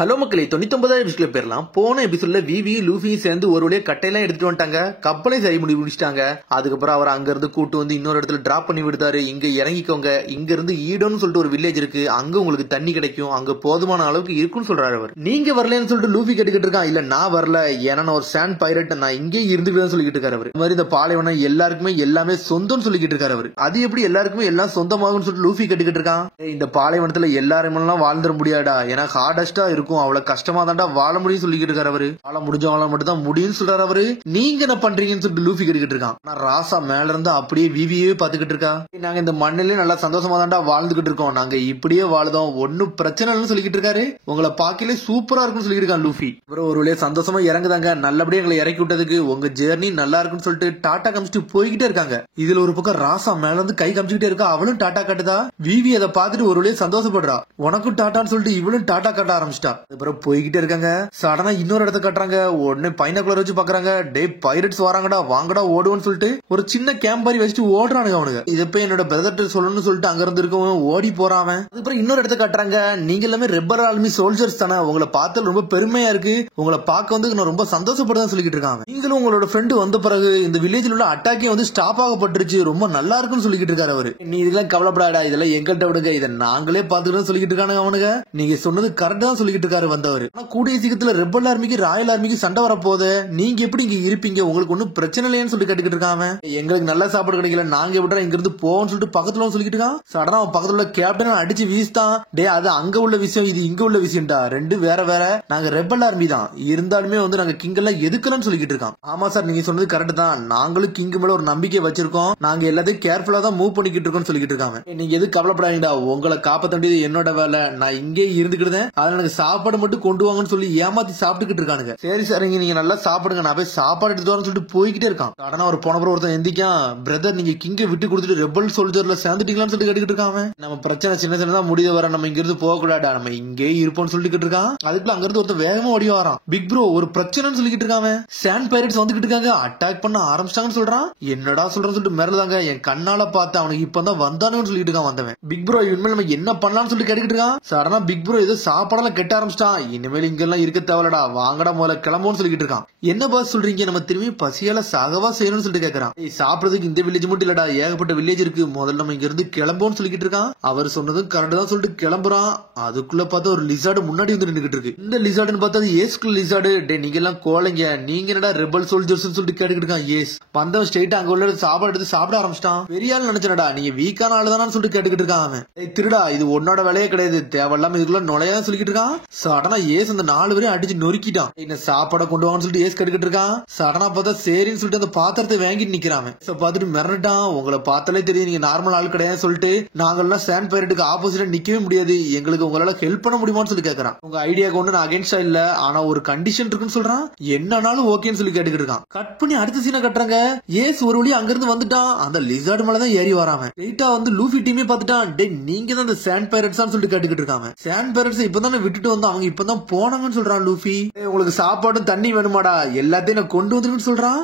Hello மக்களே, 99வது எபிசோட்ல பேரலாம். போன எபிசோட்ல விவி லூஃபியும் சேர்ந்து ஒரு வழியா கட்டையெல்லாம் எடுத்துட்டு வந்துட்டாங்க. கப்பலை சரி முடிச்சிட்டாங்க. அதுக்கப்புறம் அவர் அங்க இருந்து கூட்டு வந்து இன்னொரு இடத்துல டிராப் பண்ணி விடுத்தாரு. இங்க இறங்கிக்கோங்க, இங்க இருந்து ஈடோன்னு சொல்லிட்டு ஒரு வில்லேஜ் இருக்கு, அங்க உங்களுக்கு தண்ணி கிடைக்கும், அங்க போதுமான அளவுக்கு இருக்குன்னு சொல்றாரு அவர். நீங்க வரலன்னு சொல்லிட்டு லூஃபி கேட்டுக்கிட்டு இருக்கான். இல்ல நான் வரல, ஏன்னா நான் ஒரு சாண்ட் பைரட், நான் இங்கே இருந்துக்கிட்டு சொல்லிக்கிட்டு இருக்காரு அவர். இந்த மாதிரி இந்த பாலைவனம் எல்லாருக்குமே எல்லாமே சொந்தம்னு சொல்லிக்கிட்டு இருக்காரு அவர். அது எப்படி எல்லாருக்குமே எல்லாம் சொந்தமாகும்னு சொல்லிட்டு லூஃபி கேட்டுக்கிட்டு இருக்கான். இந்த பாலைவனத்துல எல்லாருமே வாழ்ந்துட முடியாடா, ஏன்னா ஹார்டஸ்டா இருக்கும், அவ்வளவு கஷ்டமா தான்டா வாழ முடியும் சொல்லிக்கிட்டு இருக்காரு அவரு. வாழ முடிஞ்சவங்கள மட்டும் தான் முடியும்னு சொல்றாரு அவரு. நீங்க என்ன பண்றீங்கன்னு சொல்லிட்டு லூஃபி கேட்டுக்கிட்டு இருக்கான். ஆனா ராசா மேல இருந்து அப்படியே விவியே பாத்துக்கிட்டு இருக்கா. நாங்க இந்த மண்ணிலே நல்லா சந்தோஷமா தான்டா வாழ்ந்துகிட்டு இருக்கோம், நாங்க இப்படியே வாழுதோம், ஒன்னும் பிரச்சனை இல்லைன்னு சொல்லிக்கிட்டு இருக்காரு. உங்களை பாக்கலே சூப்பரா இருக்குன்னு சொல்லிட்டு இருக்கான் லூஃபி. அப்புறம் ஒரு வழியா சந்தோஷமா இறங்குதாங்க. நல்லபடியா எங்களை இறக்கி விட்டதுக்கு உங்க ஜேர்னி நல்லா இருக்குன்னு சொல்லிட்டு டாட்டா காமிச்சிட்டு போய்கிட்டே இருக்காங்க. இதுல ஒரு பக்கம் ராசா மேல இருந்து கை காமிச்சுக்கிட்டே இருக்கா. அவளும் டாட்டா காட்டுதா. விவி அதை பார்த்துட்டு ஒரு வழியா சந்தோஷப்படுறா. உனக்கும் டாட்டான்னு சொல்லிட்டு இவளும் டாட்டா காட்ட ஆரம்பிச்சிட்டா. அப்புறம் போய்கிட்டே இருக்காங்க. சடனா இன்னொரு இடத்த காட்டுறாங்க. உடனே பைனாக்குலர் வச்சு பாக்குறாங்க. டே பைரட்ஸ் வராங்கடா, வாங்கடா ஓடுவோன்னு சொல்லிட்டு ஒரு சின்ன கேம்ப் மாதிரி வச்சுட்டு ஓடுறானுங்க அவனுங்க. இதை போய் என்னோட பிரதர் சொல்லணும்னு சொல்லிட்டு அங்க இருந்து இருக்கவன் ஓடி போறான். அதுக்கப்புறம் இன்னொரு இடத்த காட்டுறாங்க. நீங்க எல்லாமே ரெபல் ஆர்மி சோல்ஜர்ஸ் தானே, உங்களை பார்த்து ரொம்ப பெருமையா இருக்கு, உங்களை பார்க்க வந்து நான் ரொம்ப சந்தோஷப்படுதான் சொல்லிட்டு இருக்காங்க. நீங்களும் உங்களோட ஃப்ரெண்டு வந்த பிறகு இந்த வில்லேஜில் உள்ள அட்டாக்கே வந்து ஸ்டாப் ஆகப்பட்டுருச்சு, ரொம்ப நல்லா இருக்குன்னு சொல்லிட்டு இருக்காரு அவரு. நீ இதெல்லாம் கவலைப்படாடா, இதெல்லாம் எங்கள்கிட்ட விடுங்க, இதை நாங்களே பாத்துக்கிறோம் சொல்லிட்டு இருக்கானுங்க அவனுங்க. நீங்க சொன்னது கரெக்ட் தான் சொல்லிட்டு இருக்காரு வந்தவர். கூடிய சீக்கிரத்துல ரெபல் ஆர்மிக்கு ராயல் ஆர்மிக்கு சண்டை வரப்போகுது, நீங்க எப்படி இங்க இருப்பீங்க, உங்களுக்கு ஒன்னும் பிரச்சனை இல்லைன்னு சொல்லிட்டு கேட்டுக்கிட்டு இருக்காம. எங்களுக்கு நல்ல சாப்பாடு கிடைக்கல, நாங்க எப்படி இங்க இருந்து போவோம்னு சொல்லிட்டு பக்கத்துல சொல்லிட்டு இருக்கான். சடனா அவன் பக்கத்துல உள்ள கேப்டன் அடிச்சு வீசிட்டான். டே அது அங்க உள்ள விஷயம், இது இங்க உள்ள விஷயம்டா, ரெண்டு வேற வேற, நாங்க ரெபல் ஆர்மி தான், இருந்தாலுமே வந்து நாங்க கிங் எல்லாம் எதுக்கலன்னு சொல்லிட்டு இருக்கான். ஆமா சார், நீங்க சொன்னது கரெக்ட் தான், நாங்களும் கிங் மேல ஒரு நம்பிக்கை வச்சிருக்கோம், நாங்க எல்லாத்தையும் கேர்ஃபுல்லா தான் மூவ் பண்ணிக்கிட்டு இருக்கோம் சொல்லிட்டு இருக்காங்க. நீங்க எது கவலைப்படாதீங்கடா, உங்களை காப்பாற்ற வேண்டியது என்னோட வேலை, நான் இங்கே இருந்துக்கிட்டேன், அதனால எனக்கு சாப்பாடு மட்டும் கொண்டு வாங்கன்னு சொல்லி ஏமாத்தி சாப்பிட்டுக்கிட்டு இருக்கானுங்க. சரி சரிங்க, நீங்க நல்லா சாப்பிடுங்க, நான் போய் சாப்பாடு எடுத்து வரேன்னு சொல்லிட்டு போய்கிட்டே இருக்கான். கடனா ஒரு போனப்புறம் ஒருத்தன் எந்திக்கான். பிரதர், நீங்க கிங்க விட்டு கொடுத்துட்டு ரெபல் சோல்ஜர்ல சேர்ந்துட்டீங்களான்னு சொல்லிட்டு கேட்டுக்கிட்டு இருக்கான். நம்ம பிரச்சனை சின்ன சின்னதான் முடிய வர, நம்ம இங்க இருந்து போக கூடாடா, நம்ம இங்கே இருப்போம்னு சொல்லிட்டு இருக்கான். அதுக்குள்ள அங்க இருந்து ஒருத்தன் வேகமா ஓடி வரான். பிக் ப்ரோ ஒரு பிரச்சனைன்னு சொல்லிட்டு இருக்காங்க. சாண்ட் பைரட்ஸ் வந்துகிட்டு இருக்காங்க, அட்டாக் பண்ண ஆரம்பிச்சிட்டாங்கன்னு சொல்றான். என்னடா சொல்றேன்னு சொல்லிட்டு மிரளுதாங்க. என் கண்ணால பார்த்து அவனுக்கு இப்பதான் வந்தானு சொல்லிட்டு இருக்கான் வந்தவன். பிக் ப்ரோ இனிமேல் நம்ம என்ன பண்ணலாம்னு சொல்லிட்டு கேட்டுக்கிட்டு இருக்கான். சடனா பிக் ப்ரோ ஏதோ சாப்பாடெல்லாம் கெட்ட ஆரம்பிச்சிட்டான். இனிமேல் இங்க எல்லாம் இருக்க தேவலடா, வாங்கடா முதல்ல கிளம்புன்னு சொல்லிட்டு இருக்கான். என்ன பாஸ் சொல்றீங்க, நம்ம திரும்பி பசியால சாகவா செய்யணும்னு சொல்லிட்டு கேக்குறான். சாப்பிடுறதுக்கு இந்த வில்லேஜ் மட்டும் இல்லடா, ஏகப்பட்ட வில்லேஜ் இருக்கு, முதல்ல நம்ம இங்க இருந்து கிளம்புன்னு சொல்லிட்டு இருக்கான். அவர் சொன்னதும் கரெக்ட் தான் சொல்லிட்டு கிளம்புறான். அதுக்குள்ள பார்த்தா ஒரு லிசார்டு முன்னாடி வந்து நின்றுட்டு இருக்கு. இந்த லிசார்டுன்னு பார்த்தா ஏஸ்குல் லிசார்டு. டே நீங்க எல்லாம் கோலைங்க, நீங்க என்னடா ரெபல் சோல்ஜர்ஸ் சொல்லிட்டு கேட்டுக்கிட்டு இருக்கான். ஏஸ் பந்தம் ஸ்ட்ரெயிட் அங்க உள்ள சாப்பாடு எடுத்து சாப்பிட ஆரம்பிச்சிட்டான். பெரிய ஆள் நினைச்சனடா, நீங்க வீக்கான ஆளு தானு சொல்லிட்டு கேட்டுக்கிட்டு இருக்கான் அவன். திருடா, இது உன்னோட வேலையே கிடையாது, தேவையில்லாம இதுக்குள்ள நுழையா சொல்லிட்டு இருக்கான். சடனா ஏஸ் அந்த 4 பேரையும் அடிச்சு நொறுக்கிட்டான். என்ன சாப்பாடை கொண்டு வாங்கன்னு சொல்லிட்டு ஏஸ் கேட்டுக்கிட்டு இருக்கான். சடனா பார்த்தா சரின்னு சொல்லிட்டு அந்த பாத்திரத்தை வாங்கிட்டு நிக்கிறான். பார்த்துட்டு மிரட்டான். உங்களை பார்த்தாலே தெரியும் நீங்க நார்மல் ஆள் கிடையாது சொல்லிட்டு, நாங்கெல்லாம் சாண்ட் பைரட்டுக்கு ஆப்போசிட்டா நிக்கவே முடியாது, எங்களுக்கு உங்களால ஹெல்ப் பண்ண முடியுமான்னு சொல்லி கேட்கறான். உங்க ஐடியாக்கு ஒண்ணு நான் அகைன்ஸ்டா இல்ல, ஆனா ஒரு கண்டிஷன் இருக்குன்னு சொல்றான். என்னன்னாலும் ஓகேன்னு சொல்லி கேட்டுக்கிட்டு இருக்கான். கட் பண்ணி அடுத்த சீனை கட்டுறாங்க. ஏஸ் ஒரு வழி அங்க இருந்து வந்துட்டான். அந்த லிசார்டு மேலதான் ஏறி வராம லைட்டா வந்து லூஃபி டீமே பார்த்துட்டான். டே நீங்க தான் அந்த சாண்ட் பைரட்ஸ் சொல்லிட்டு கேட்டுக்கிட்டு இருக்காங்க. சாண்ட் பைரட்ஸ் இப்பதானே விட்டுட்டு வந்து அவங்க இப்பதான் போனாங்கன்னு சொல்றான் லூஃபி. உங்களுக்கு சாப்பாடும் தண்ணி வேணுமாடா, எல்லாத்தையும் நான் கொண்டு வந்துருன்னு சொல்றான்.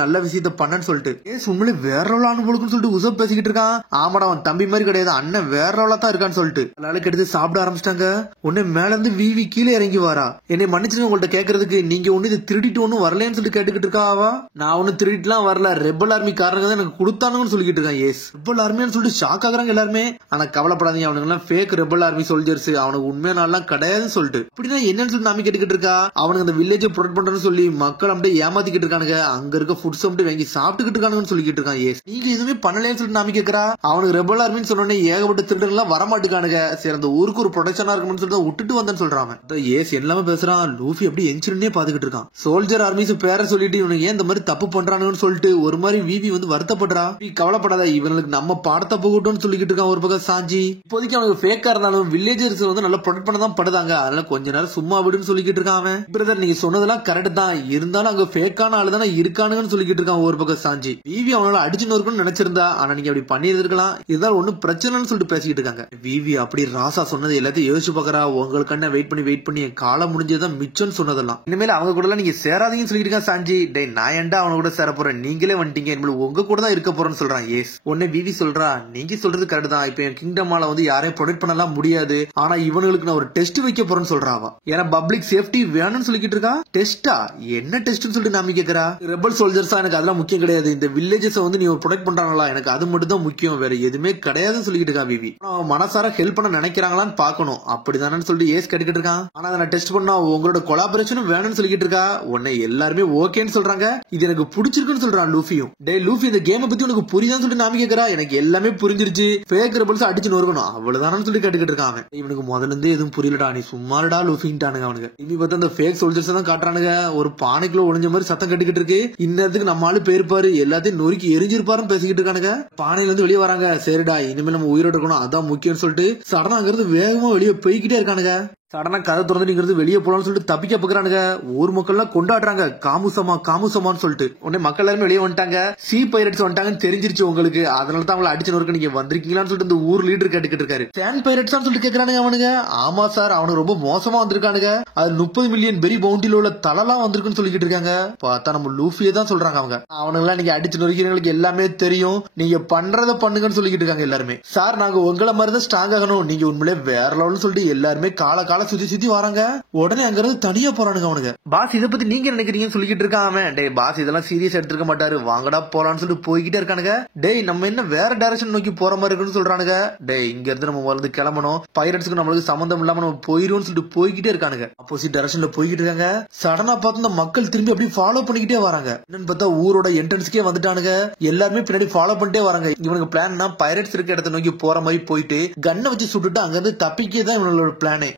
நல்ல விஷயத்த பண்ணன்னு சொல்லிட்டு ஏஸ் உண்மையிலே வேற அனுபவம் சொல்லிட்டு உசப் பேசிக்கிட்டு இருக்கான். ஆமாடா அவன் தம்பி மாதிரி கிடையாது, அண்ணன் வேற தான் இருக்கான்னு சொல்லிட்டு நாளைக்கு எடுத்து சாப்பிட ஆரம்பிச்சிட்டாங்க. உடனே மேல இருந்து விவி கீழே இறங்கி வாரா. என்னை மன்னிச்சுங்க உங்கள்ட்ட கேட்கறதுக்கு, நீங்க ஒண்ணு இதை திருடிட்டு ஒன்னும் வரலன்னு சொல்லிட்டு கேட்டுக்கிட்டு இருக்காவா. நான் ஒண்ணு திருடிட்டுலாம் வரல, ரெபல் ஆர்மி காரணங்க தான் எனக்கு கொடுத்தானுன்னு சொல்லிட்டு இருக்கான். ஏஸ் ரெபல் ஆர்மின்னு சொல்லிட்டு ஷாக் ஆகுறாங்க எல்லாருமே. ஆனா கவலைப்படாதீங்க, அவனுக்கு எல்லாம் ஃபேக் ரெபல் ஆர்மி சோல்ஜர்ஸ், அவனுக்கு உண்மையானலாம் கிடையாதுன்னு சொல்லிட்டு அப்படின்னா என்னன்னு சொல்லிட்டு நாம கேட்டுக்கிட்டு இருக்கா. அவனுக்கு அந்த வில்லேஜை ப்ரொடெக்ட் பண்றேன்னு சொல்லி மக்கள் அப்படியே ஏமாத்திக்கிட்டு இருக்கானுங்க. அங்க இருக்க ஃபுட்ஸ் அப்படியே வாங்கி சாப்பிட்டுக்கிட்டு இருக்கானுன்னு சொல்லிட்டு இருக்கான். ஏஸ் நீங்க எதுவுமே பண்ணலன்னு சொல்லிட்டு நாம கேட்கறா. அவனுக்கு ரெபல் ஆர்மின்னு சொன்னோன்னே ஏகப்பட்ட திருடர்கள் வரமாட்டுக்கானுங்க. சரி அந்த ஊருக்கு ஒரு ப்ரொடெக்ஷனா இருக்கும்னு சொல்லிட்டு விட்டுட்டு வந்தேன்னு சொல்றான். ஏஸ் எல்லாமே பேசுறான். லூஃபி அப்படி என்ஜினே பாத்துக்கிட்டு இருக்கான். சோல்ஜர் ஆர்மிஸ் பேரை சொல்லிட்டு இவனுக்கு ஏன் இந்த மாதிரி தப்பு பண்றானுன்னு சொல்லிட்டு ஒரு மாதிரி விவி வந்து வருத்தப்படுறா. கவலைப்படாத, இவனுக்கு நம்ம பாடத்தை போகட்டும்னு சொல்லிக்கிட்டு இருக்கான் ஒரு பக்கம் சாஞ்சி. இப்போதைக்கு அவனுக்கு ஃபேக்கா இருந்தாலும் வில்லேஜர்ஸ் வந்து நல்லா ப்ரொடெக்ட் பண்ண தான் படுதாங்க, அதனால கொஞ்ச நேரம் சும்மா விடுன்னு சொல்லிக்கிட்டு இருக்கான் அவன். பிரதர் நீங்க சொன்னதெல்லாம் கரெக்ட் தான், இருந்தாலும் அங்க ஃபேக்கான ஆளு தானே இருக்கானுன்னு சொல்லிக்கிட்டு இருக்கான் ஒரு பக்கம் சாஞ்சி. விவி அவனால அடிச்சு நோக்கணும்னு நினைச்சிருந்தா, ஆனா நீங்க அப்படி பண்ணி இருக்கலாம், இதுதான் ஒன்னும் பிரச்சனைன்னு சொல்லிட்டு பேசிக்கிட்டு இருக்காங்க. விவி அப்படி ராசா சொன்னது எல்லாத்தையும் யோசிச்சு பாக்குறா. உங்களுக்கு வெயிட் பண்ணி என் காலம் முடிஞ்சதான் மிச்சம்னு சொன்னதெல்லாம். இனிமேல் அவங்க கூட நீங்க சேராதீங்கன்னு சொல்லிட்டு இருக்கான் சாஞ்சி. டே நான் ஏன்டா அவன கூட சேர போறேன், நீங்களே வந்துட்டீங்க, இனிமேல் உங்க கூட தான் இருக்க போறேன்னு சொல்றான். ஏஸ் உடனே விவி சொல்றா, நீங்க சொல்றது கரெக்ட் தான், இப்ப என் கிங்டமால வந்து யாரையும் ப்ரொடெக்ட் பண்ணலாம் முடியாது, ஆனா இவனுக்கு நான் ஒரு டெஸ்ட் வைக்க போறேன்னு சொல்றாவா. ஏன்னா பப்ளிக் சேஃப்டி வேணும்னு சொல்லிக்கிட்டு இருக்கா. டெஸ்டா என்ன டெஸ்ட்னு சொல்லிட்டு நாமி கேக்குறா. ரெபல் சோல்ஜர்ஸா எனக்கு அதெல்லாம் முக்கியம் கிடையாது, இந்த வில்லேஜஸ் வந்து நீ ப்ரொடெக்ட் பண்றாங்களா எனக்கு அது மட்டும் தான் முக்கியம், வேற எதுவுமே கிடையாதுன்னு சொல்லிட்டு இருக்கா விவி. மனசார ஹெல்ப் பண்ண நினைக்கிறாங்களான்னு பாக்கணும், அப்படிதானு சொல்லிட்டு ஏஸ் கேட்டுக்கிட்டு இருக்கான். ஆனா அதை நான் டெஸ்ட் பண்ணா உங்களோட கொலாபரேஷனும் வேணும்னு சொல்லிட்டு இருக்கா. உன்னை எல்லாருமே ஓகேன்னு சொல்றாங்க, இது எனக்கு பிடிச்சிருக்குன்னு சொல்றான் லூஃபியும். டே லூஃபி இந்த கேமை பத்தி உனக்கு புரியுதான்னு சொல்லிட்டு நாமி கேக்குறா. எனக்கு எல்லாமே புரிஞ்சிருச்சு, ஃபேக் ரெபல்ஸ் அடிச்சு நொறுக்கணும் அவ்வளவுதானு சொல்லி கேட்டுக்கிட்டு இருக்காங்க. இவனுக்கு முதல்ல இருந்து எதுவும் புரியலடா, நீ சும்மாடா லூஃபின்ட்டானுங்க அவனுக்கு. இனி பார்த்தா அந்த ஃபேக் சோல்ஜர்ஸ் தான் காட்டுறானுங்க, ஒரு பானைக்குள்ள ஒளிஞ்ச மாதிரி சத்தம் கட்டிக்கிட்டு இருக்கு. இந்நேரத்துக்கு நம்ம ஆளு போயிருப்பாரு, எல்லாத்தையும் நொறுக்கி எரிஞ்சிருப்பாருன்னு பேசிக்கிட்டு இருக்கானுங்க. பானையில இருந்து வெளியே வராங்க. சரிடா இனிமேல் நம்ம உயிரோட இருக்கணும் அதான் முக்கியம்னு சொல்லிட்டு சடனா அங்கிருந்து வேகமா வெளியே போய்கிட்டே இருக்கானுங்க. சடனா கதை திறந்து நீங்கிறது வெளியே போலான்னு சொல்லிட்டு தப்பிக்க பாக்குறானுங்க. ஊர் மக்கள் எல்லாம் கொண்டாடுறாங்க, காமுசமான்னு சொல்லிட்டு. உடனே மக்கள் எல்லாரும் வெளியே வந்துட்டாங்க. சி பைரட்ஸ் வந்துட்டாங்கன்னு தெரிஞ்சிருச்சு உங்களுக்கு, அதனால தான் அவங்களை அடிச்சு நொறுக்க நீங்க வந்திருக்கீங்களான்னு சொல்லிட்டு இந்த ஊர் லீடர் கேட்டுக்கிட்டு இருக்காரு. சாண்ட் பைரட்ஸ் சொல்லிட்டு கேக்குறானுங்க அவனுங்க. ஆமா சார், அவனுக்கு ரொம்ப மோசமா வந்திருக்கானுங்க, அது 30 மில்லியன் பெரி பவுண்டில உள்ள தலலாம் வந்திருக்குன்னு சொல்லிக்கிட்டு இருக்காங்க. பார்த்தா நம்ம லூஃபியே தான் சொல்றாங்க அவங்க. அவனுங்களாம் நீங்க அடிச்சு நொறுக்கிறவங்களுக்கு எல்லாமே தெரியும், நீங்க பண்றத பண்ணுங்கன்னு சொல்லிக்கிட்டு இருக்காங்க எல்லாருமே. சார் நாங்க உங்களை மாதிரி தான் ஸ்ட்ராங் ஆகணும், நீங்க உண்மையிலே வேற லெவல்னு சொல்லிட்டு எல்லாருமே கால சுத்தி வராங்க. உடனே அங்க இருந்து தனியா போறானுங்க அவனுங்க. பாஸ் இத பத்தி நீங்க நினைக்கிறீங்கன்னு சொல்லிக்கிட்டு இருக்கான் அவன். டேய் பாஸ் இதெல்லாம் சீரியஸ் எடுத்துக்க மாட்டாரு, வாங்கடா போலான்னு சொல்லிட்டு போய்கிட்டே இருக்கானுங்க. டேய் நம்ம என்ன வேற டைரக்ஷன் நோக்கி போற மாதிரி இருக்குன்னு சொல்றானுங்க. டேய் இங்க இருந்து நம்ம வந்து கிளம்பணும், பைரட்ஸ்க்கு நம்மளுக்கு சம்பந்தம் இல்லாம நம்ம போயிருவோம்னு சொல்லிட்டு போய்கிட்டே இருக்கானுங்க. அப்போசிட் டைரக்ஷன்ல போய்கிட்டு இருக்காங்க. சடனா பார்த்து இந்த மக்கள் திரும்பி அப்படியே ஃபாலோ பண்ணிக்கிட்டே வராங்க. என்னன்னு பார்த்தா ஊரோட என்ட்ரன்ஸ்க்கே வந்துட்டானுங்க. எல்லாருமே பின்னாடி ஃபாலோ பண்ணிட்டே வராங்க. இவனுக்கு பிளான்னா பைரட்ஸ் இருக்க இடத்த நோக்கி போற மாதிரி போயிட்டு கன்னை வச்சு சுட்டுட்டு அங்க இருந்து தப்பிக்கே தான் இவனோட பிளானே.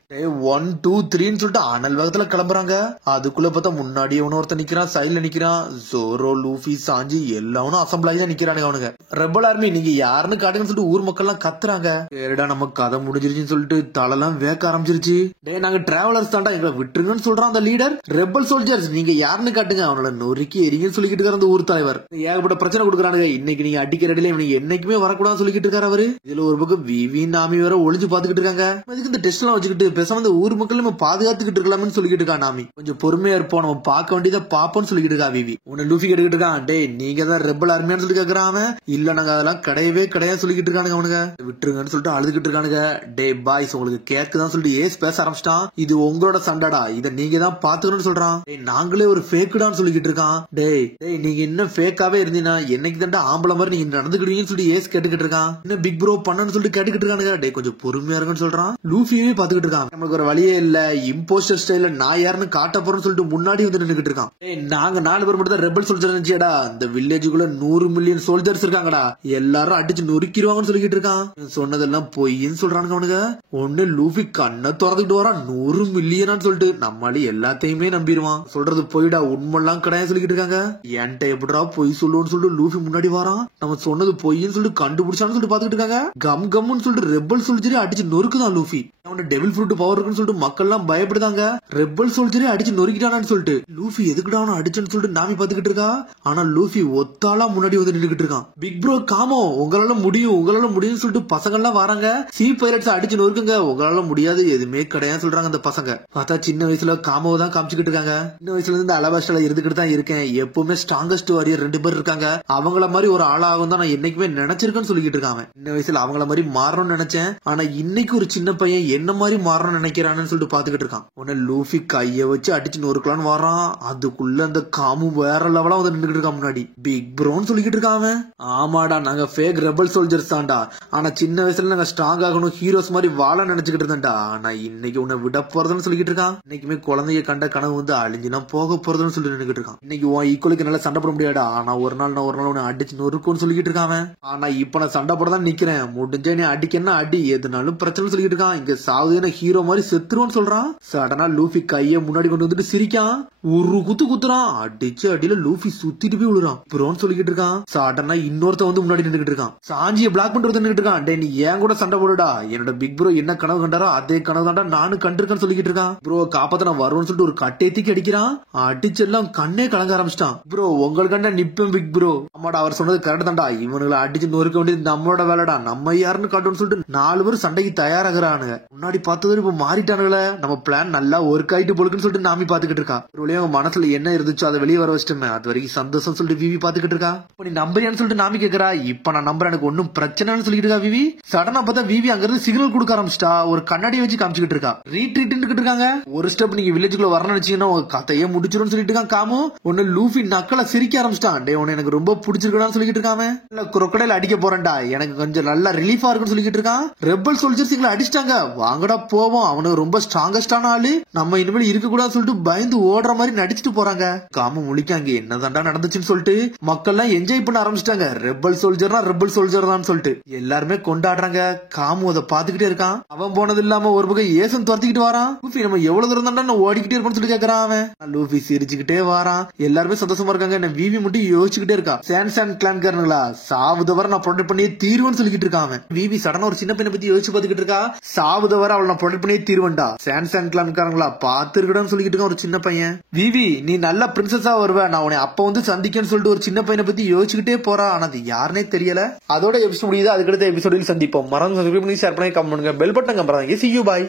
1 2 3ன்னு சொல்லிட்டு அனல் வேகத்துல கிளம்புறாங்க. அதுக்குள்ள பார்த்தா முன்னாடி ஒருத்தன் நிக்கிறான், சைடுல நிக்கிறான். ஜோரோ லூஃபி சாஞ்சி எல்லாரும் அசம்பிள் ஆகி தான் நிக்கிறானுங்க அவனுங்க. ரெபல் ஆர்மி நீங்க யாருன்னு காட்டுங்கன்னு சொல்லிட்டு ஊர் மக்கள் எல்லாம் கத்துறாங்க. சரிடா நம்ம கதை முடிஞ்சிருச்சுன்னு சொல்லிட்டு தலைலாம் வேக்க ஆரம்பிச்சிருச்சு. டே நாங்க டிராவலர்ஸ் தாண்டா எங்களை விட்டுருங்கன்னு சொல்றான் அந்த லீடர். ரெபல் சோல்ஜர்ஸ் நீங்க யாருன்னு காட்டுங்க, அவனோட நொறுக்கி எரிங்கன்னு சொல்லிக்கிட்டு இருக்காரு அந்த ஊர் தலைவர். ஏகப்பட்ட பிரச்சனை கொடுக்குறானுங்க. இன்னைக்கு நீங்க அடிக்கிற அடியில இவனுக்கு என்னைக்குமே வரக்கூடாதுன்னு சொல்லிக்கிட்டு இருக்காரு அவரு. இதுல ஒரு பக்கம் விவி நாமி வேற ஒளிஞ்சு பாத்துக்கிட்டு இருக்காங்க. இதுக்கு இந்த டெஸ்ட் எல்லாம் வச்சுக்கிட்டு பேசாம இந்த ஊர் மக்கள் நம்ம பாதுகாத்துக்கிட்டு இருக்கலாம்னு சொல்லிக்கிட்டு இருக்கா நாமி. கொஞ்சம் பொறுமையா இருப்போம், நம்ம பார்க்க வேண்டியதை பாப்போம்னு சொல்லிக்கிட்டு இருக்கா விவி. உன்னை லூஃபி கேட்டுக்கிட்டு இருக்கான். டே நீங்க தான் ரெபல் ஆர்மியான்னு சொல்லி கேக்குறான். இல்ல நாங்க அதெல்லாம் கிடையவே கிடையாது சொல்லிக்கிட்டு இருக்கானுங்க அவனுங்க. விட்டுருங்கன்னு சொல்லிட்டு அழுதுகிட்டு இருக்கானுங்க. டே பாய்ஸ் உங்களுக்கு கேக்குதான் சொல்லிட்டு ஏஸ் பேச ஆரம்பிச்சிட்டான். இது உங்களோட சண்டாடா, இதை நீங்க தான் பாத்துக்கணும்னு சொல்றான். நாங்களே ஒரு ஃபேக்குடான்னு சொல்லிக்கிட்டு இருக்கான். டேய் நீங்க இன்னும் ஃபேக்காவே இருந்தீங்கன்னா என்னைக்கு தாண்டா ஆம்பளை மாதிரி நீங்க நடந்துக்கிடுவீங்கன்னு சொல்லிட்டு ஏஸ் கேட்டுக்கிட்டு இருக்கான். என்ன பிக் ப்ரோ பண்ணு சொல்லிட்டு கேட்டுக்கிட்டு இருக்கானுங்க. டே கொஞ்சம் பொறுமையா இருக்குன்னு சொல்றான். லூஃபியே பாத்துக்கிட்டு இருக்கான். நமக்கு ஒரு வழியே இல்ல, இம்போஸ்டர் ஸ்டைல நான் யாருன்னு காட்ட போறேன்னு சொல்லிட்டு முன்னாடி வந்து நின்னுகிட்டு இருக்கான். நாங்க 4 பேர் மட்டும் தான் ரெபல் சோல்ஜர் நினைச்சியடா, இந்த வில்லேஜுக்குள்ள 100 மில்லியன் சோல்ஜர்ஸ் இருக்காங்கடா, எல்லாரும் அடிச்சு நொறுக்கிடுவாங்கன்னு சொல்லிக்கிட்டு இருக்கான். சொன்னதெல்லாம் பொய்ன்னு சொல்றானுங்க அவனுங்க. ஒண்ணு லூஃபி கண்ணை திறந்துட்டு வரான் 100 மில்லியனான்னு சொல்லிட்டு நம்மளால எல்லாத்தையுமே நம்பிடுவான். சொல்றது பொய்டா, உண்மைலாம் கிடையாது சொல்லிக்கிட்டு இருக்காங்க. என்கிட்ட எப்படிடா பொய் சொல்லுவோம்னு சொல்லிட்டு லூஃபி முன்னாடி வரான். நம்ம சொன்னது பொய்ன்னு சொல்லிட்டு கண்டுபிடிச்சான்னு சொல்லிட்டு பாத்துக்கிட்டு இருக்காங்க. கம்னு சொல்லிட்டு ரெபல் சோல்ஜரே அடிச்சு நொறுக்குதான் லூஃபி. அவனோட டெவில் ஃப்ரூட் பவர் இருக்குன்னு சொல்லிட்டு மக்கள் எல்லாம் பயப்படுதாங்க. ரெபல் சோல்ஜரே அடிச்சு நொறுக்கிட்டானு சொல்லிட்டு லூஃபி எதுக்குடா அவனை அடிச்சுன்னு சொல்லிட்டு நாமி பாத்துக்கிட்டு இருக்கா. ஆனா லூஃபி ஒத்தாளா முன்னாடி வந்து நின்றுகிட்டு இருக்கான். பிக் ப்ரோ காமோ உங்களால முடியும்னு சொல்லிட்டு பசங்க எல்லாம் வராங்க. சி பைரட்ஸ் அடிச்சு நொறுக்குங்க, உங்களால முடியாது எதுவுமே கிடையாது சொல்றாங்க அந்த பசங்க. பார்த்தா சின்ன வயசுல காமோ தான் காமிச்சுக்கிட்டு இருக்காங்க. சின்ன வயசுல இருந்து அலபாஸ்டர்ல இருந்துகிட்டு தான் இருக்கேன், எப்பவுமே ஸ்ட்ராங்கஸ்ட் வாரியர் 2 பேர் இருக்காங்க, அவங்கள மாதிரி ஒரு ஆளாகும் தான் நான் என்னைக்குமே நினைச்சிருக்கேன்னு சொல்லிக்கிட்டு இருக்காங்க. சின்ன வயசுல அவங்கள மாதிரி மாறணும்னு நினைச்சேன், ஆனா இன்னைக்கு ஒரு சின்ன பையன் என்ன மாதிரி மாறணும்னு நினைக்கிறான்னு சொல்லிட்டு பாத்துக்கிட்டு இருக்கான். உடனே லூஃபி கைய வச்சு அடிச்சு நொறுக்கலான்னு வரான். அதுக்குள்ள அந்த காமு வேற லெவலா வந்து நின்றுட்டு இருக்கான் முன்னாடி. பிக் ப்ரோன்னு சொல்லிக்கிட்டு இருக்கான். ஆமாடா நாங்க ஃபேக் ரெபல் சோல்ஜர்ஸ் தான்டா, ஆனா சின்ன வயசுல நாங்க ஸ்ட்ராங் ஆகணும் ஹீரோஸ் மாதிரி வாழ நினைச்சுக்கிட்டு இருந்தேன்டா, ஆனா இன்னைக்கு உன்னை விட போறதுன்னு சொல்லிக்கிட்டு இருக்கான். இன்னைக்குமே குழந்தைய கண்ட கனவு வந்து அழிஞ்சுனா போக போறதுன்னு சொல்லி நின்றுட்டு இருக்கான். இன்னைக்கு உன் ஈக்குவலுக்கு என்னால சண்டை போட முடியாடா, ஆனா ஒரு நாள் உன்னை அடிச்சு நொறுக்கும்னு சொல்லிக்கிட்டு இருக்கான். ஆனா இப்ப நான் சண்டை போட தான் நிக்கிறேன், முடிஞ்ச நீ அடிக்கன்னா அடி, எதுனாலும் பிரச்சனை சொல்லிக்கிட்டு இருக்கான். இங்க சாவுதுன்னு ஹீரோ மாதிரி செத்துருவோன்னு சொல்றான். சடனா லூஃபி கைய முன்னாடி கொண்டு வந்துட்டு சிரிக்கான். ஒரு குத்துறான். அடிச்சு அடியில லூஃபி சுத்திட்டு போய் விழுறான். ப்ரோன்னு சொல்லிக்கிட்டு இருக்கான். சடனா இன்னொருத்த வந்து முன்னாடி நின்றுட்டு இருக்கான். சாஞ்சியை பிளாக் பண்றது நின்றுட்டு இருக்கான். டே நீ ஏன் கூட சண்டை போடுடா, என்னோட பிக் ப்ரோ என்ன கனவு கண்டாரோ அதே கனவு தாண்டா நானும் கண்டிருக்கேன்னு சொல்லிக்கிட்டு இருக்கான். ப்ரோ காப்பாத்த நான் வருவேன்னு சொல்லிட்டு ஒரு கட்டேத்திக்கு அடிக்கிறான். அடிச்செல்லாம் கண்ணே கலங்க ஆரம்பிச்சிட்டான். ப்ரோ உங்களுக்கு நிப்பேன் பிக் ப்ரோ. ஆமாடா அவர் சொன்னது கரெக்ட் தான்டா, இவனுங்களை அடிச்சு நொறுக்க வேண்டியது நம்மளோட வேலைடா, நம்ம யாருன்னு காட்டுன்னு சொல்லிட்டு 4 பேர் சண்டைக்கு தயாராகிறானுங்க. முன்னாடி பார்த்தது இப்ப மாறிட்டானுங்களே, நம்ம பிளான் நல்லா ஒர்க் ஆயிட்டு போலுக்குன்னு சொல்லிட்டு நாமி பாத்துக்கிட்டு இருக்கா. ஒரு வழியா அவங்க மனசுல என்ன இருந்துச்சோ அதை வெளியே வர வச்சிட்டோமே, அது வரைக்கும் சந்தோஷம் சொல்லிட்டு விவி பாத்துக்கிட்டு இருக்கா. இப்ப நீ நம்புறியான்னு சொல்லிட்டு நாமி கேக்குறா. இப்ப நான் நம்புறேன், எனக்கு ஒன்னும் பிரச்சனைன்னு சொல்லிட்டு இருக்கா விவி. சடனா பார்த்தா விவி அங்க இருந்து சிக்னல் கொடுக்க ஆரம்பிச்சிட்டா. ஒரு கண்ணாடியை வச்சு காமிச்சுக்கிட்டு இருக்கா. ரீட்ரீட் இருக்காங்க. ஒரு ஸ்டெப் நீங்க வில்லேஜுக்குள்ள வரணும்னு நினைச்சீங்கன்னா உங்க கதையே முடிச்சிரும்னு சொல்லிட்டு இருக்கான் காமு. ஒன்னு லூஃபி நக்கல சிரிக்க ஆரம்பிச்சிட்டான். டே உன்னை எனக்கு ரொம்ப பிடிச்சிருக்கான்னு சொல்லிட்டு இருக்காம. இல்ல குரோக்கடைல அடிக்க போறேன்டா, எனக்கு கொஞ்சம் நல்லா ரிலீஃபா இருக்குன்னு சொல்லிட்டு இருக்கான். ரெபல் சோல்ஜர்ஸ் எங்களை அடிச்சிட்டாங்க, வாங்கடா போவோம், அவனுக்கு ரொம்ப ஸ்ட்ராங்கஸ்டான ஆளு, நம்ம இனிமேல் இருக்க கூடாதுன்னு சொல்லிட்டு பயந்து ஓடுற மாதிரி நடிச்சிட்டு போறாங்க. காமு முழிக்காங்க, என்னதான்டா நடந்துச்சுன்னு சொல்லிட்டு மக்கள் எல்லாம் என்ஜாய் பண்ண ஆரம்பிச்சிட்டாங்க. ரெபல் சோல்ஜர்னா ரெபல் சோல்ஜர் தான் சொல்லிட்டு எல்லாருமே கொண்டாடுறாங்க. காமு அதை பாத்துக்கிட்டே இருக்கான். அவன் போனது இல்லாம ஒரு பக்கம் ஏசன் துரத்திக்கிட்டு வரான். லூஃபி நம்ம எவ்வளவு தூரம் தான்டா ஓடிக்கிட்டே இருக்கணும்னு சொல்லி கேக்குறான். அவன் லூஃபி சிரிச்சுக்கிட்டே வரான். எல்லாருமே சந்தோஷமா இருக்காங்க. என்ன விவி மட்டும் யோசிச்சுக்கிட்டே இருக்கா. சான் கிளான்காரங்களா சாவுதவரை நான் ப்ரொடெக்ட் பண்ணியே தீர்வுன்னு சொல்லிக்கிட்டு இருக்கான். அவன் விவி சடனா ஒரு சின்ன பையனை பத்தி யோசிச்சு பாத்துக்கிட்டு இருக்கா. சாவுதவரை அவளை நான் ப்ரொடெக்ட் பண்ணியே தீர்வன்டா, சான் கிளான்காரங்களா பாத்து இருக்கடான்னு சொல்லிக்கிட்டு இருக்கான் ஒரு சின்ன பையன். விவி நீ நல்ல பிரின்சஸா வருவ, நான் உன்னை அப்ப வந்து சந்திக்கன்னு சொல்லிட்டு ஒரு சின்ன பையனை பத்தி யோசிச்சுக்கிட்டே போறா. ஆனா அது யாருனே தெரியல. அதோட எபிசோட் முடியுது. அதுக்கடுத்த எபிசோடில் சந்திப்போம். மறந்து சப்ஸ்கிரைப் பண்ணி ஷேர் பண்ணி கமெண்ட் பண்ணுங்க. பெல் பட்டன் கம்பறாங்க. See you, bye.